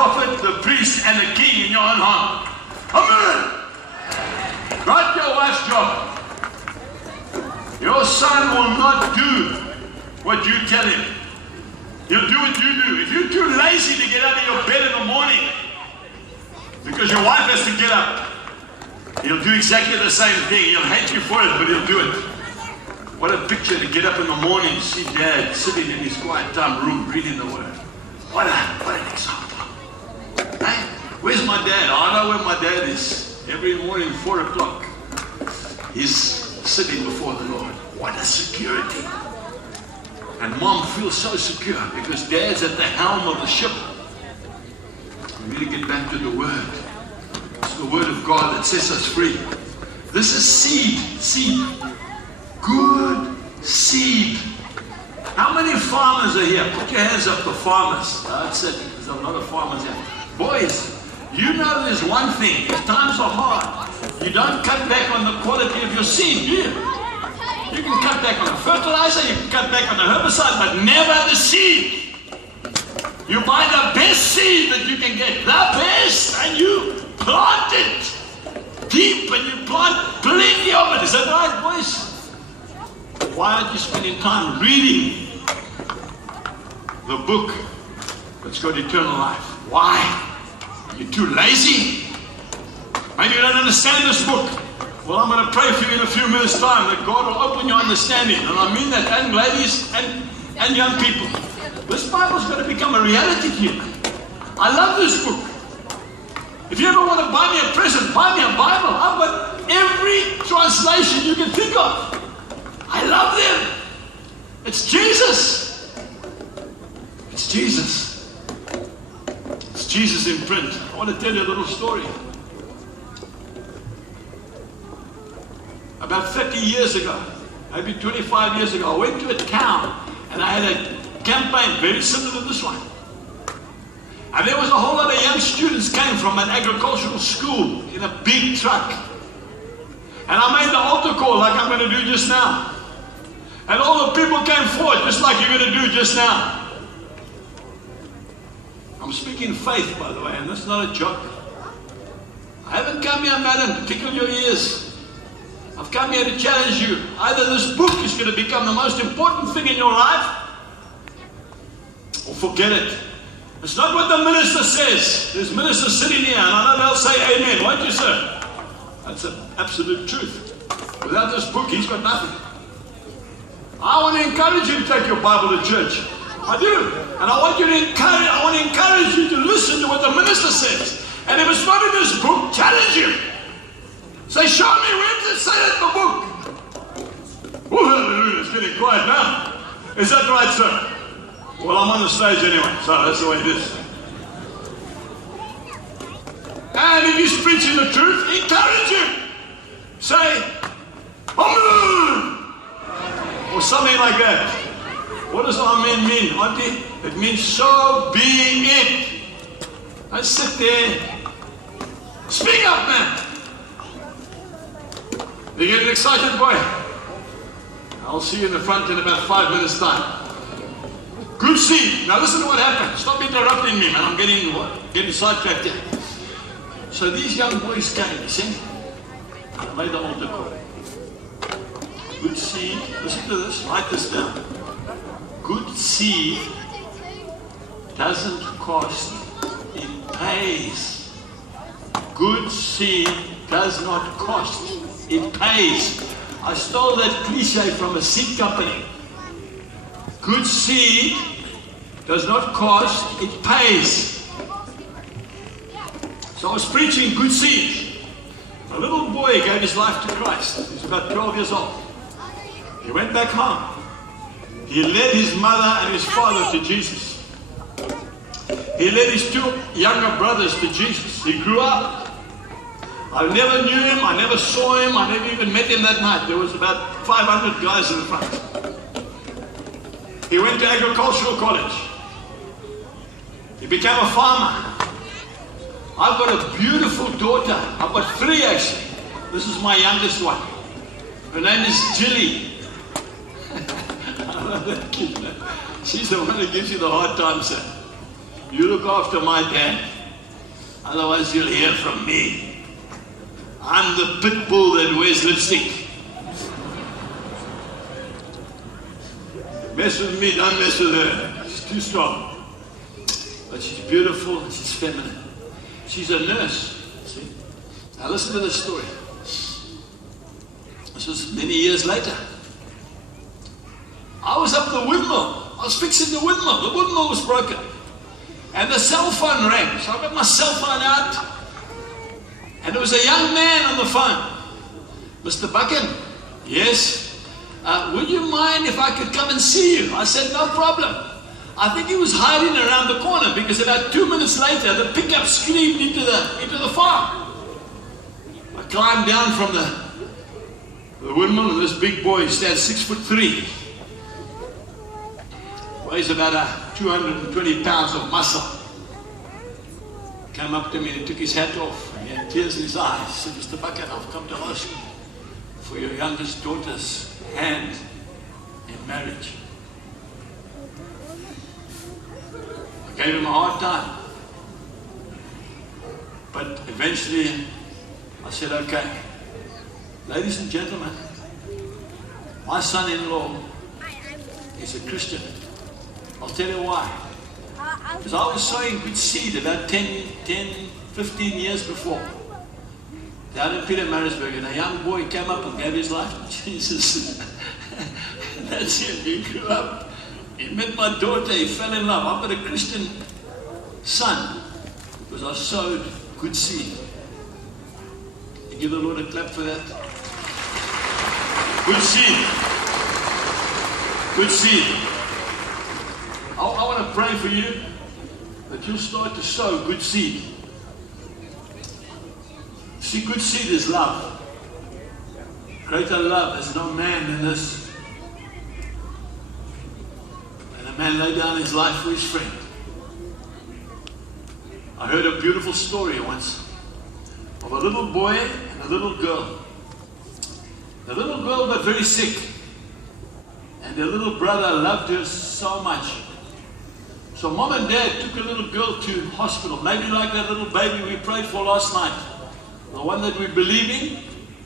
prophet, the priest, and the king in your own home. Amen. Not your wife's job. Your son will not do what you tell him. He'll do what you do. If you're too lazy to get out of your bed in the morning because your wife has to get up, he'll do exactly the same thing. He'll hate you for it, but he'll do it. What a picture to get up in the morning, see Dad sitting in his quiet time room reading the Word. What an example. Hey, where's my dad? I know where my dad is. Every morning, 4 o'clock, he's sitting before the Lord. What a security. And Mom feels so secure because Dad's at the helm of the ship. We need to get back to the Word. It's the Word of God that sets us free. This is seed. Good seed. How many farmers are here? Put your hands up for farmers. That's it. There's a lot of farmers here. Boys, you know there's one thing. If times are hard, you don't cut back on the quality of your seed, do you? You can cut back on the fertilizer, you can cut back on the herbicide, but never the seed. You buy the best seed that you can get, the best, and you plant it deep, and you plant plenty of it. Is that right, boys? Why aren't you spending time reading the book that's got eternal life? Why? You're too lazy? Maybe you don't understand this book. Well, I'm going to pray for you in a few minutes' time that God will open your understanding. And I mean that, and ladies and young people. This Bible's going to become a reality to you. I love this book. If you ever want to buy me a present, buy me a Bible. I've got every translation you can think of. I love them. It's Jesus. It's Jesus. It's Jesus in print. I want to tell you a little story. About 30 years ago, maybe 25 years ago, I went to a town and I had a campaign very similar to this one. And there was a whole lot of young students came from an agricultural school in a big truck. And I made the altar call like I'm going to do just now. And all the people came forward just like you're going to do just now. I'm speaking faith, by the way, and that's not a joke. I haven't come here, madam, to tickle your ears. I've come here to challenge you. Either this book is going to become the most important thing in your life, or forget it. It's not what the minister says. There's ministers sitting here, and I know they'll say amen, won't you, sir? That's an absolute truth. Without this book, he's got nothing. I want to encourage you to take your Bible to church. I do. And I want to encourage you to listen to what the minister says. And if it's not in this book, challenge him. Say, show me, where does it say that in the book? Oh, hallelujah, it's getting quiet now. Is that right, sir? Well, I'm on the stage anyway, so that's the way it is. And if he's preaching the truth, encourage him. Say, amen. Or something like that. What does amen mean, auntie? It means so be it. I sit there. Speak up, man. You getting excited, boy? I'll see you in the front in about 5 minutes' time. Good seed. Now listen to what happened. Stop interrupting me, man. I'm getting sidetracked here. So these young boys came, you see? I made the altar call. Good seed. Listen to this. Write this down. Good seed doesn't cost. It pays. Good seed does not cost. It pays. I stole that cliche from a seed company. Good seed does not cost, it pays. So I was preaching good seed. A little boy gave his life to Christ. He was about 12 years old. He went back home. He led his mother and his father to Jesus. He led his 2 younger brothers to Jesus. He grew up. I never knew him, I never saw him, I never even met him that night. There was about 500 guys in the front. He went to agricultural college. He became a farmer. I've got a beautiful daughter. I've got 3 actually. This is my youngest one. Her name is Jilly. I love that kid. She's the one that gives you the hard time, sir. You look after my dad. Otherwise you'll hear from me. I'm the pit bull that wears lipstick. Mess with me, don't mess with her. She's too strong. But she's beautiful and she's feminine. She's a nurse. See? Now listen to this story. This was many years later. I was up the windmill. I was fixing the windmill. The windmill was broken. And the cell phone rang. So I got my cell phone out. And there was a young man on the phone. Mr. Buchan, yes? Would you mind if I could come and see you? I said, no problem. I think he was hiding around the corner because about 2 minutes later, the pickup screamed into the farm. I climbed down from the windmill, and this big boy stands 6'3". Weighs about 220 pounds of muscle. Came up to me and he took his hat off. And he had tears in his eyes. He said, Mr. Buchan, I've come to ask you for your youngest daughter's hand in marriage. I gave him a hard time. But eventually I said, okay, ladies and gentlemen, my son-in-law is a Christian. I'll tell you why. Because I was sowing good seed about 10, 15 years before. Down in Pietermaritzburg, and a young boy came up and gave his life to Jesus. And that's him. He grew up. He met my daughter. He fell in love. I've got a Christian son because I sowed good seed. You give the Lord a clap for that. Good seed. Good seed. I want to pray for you that you'll start to sow good seed. See, good seed is love. Greater love has no man than this. And a man laid down his life for his friend. I heard a beautiful story once of a little boy and a little girl. The little girl got very sick, and the little brother loved her so much. So mom and dad took a little girl to hospital, maybe like that little baby we prayed for last night. The one that we believe in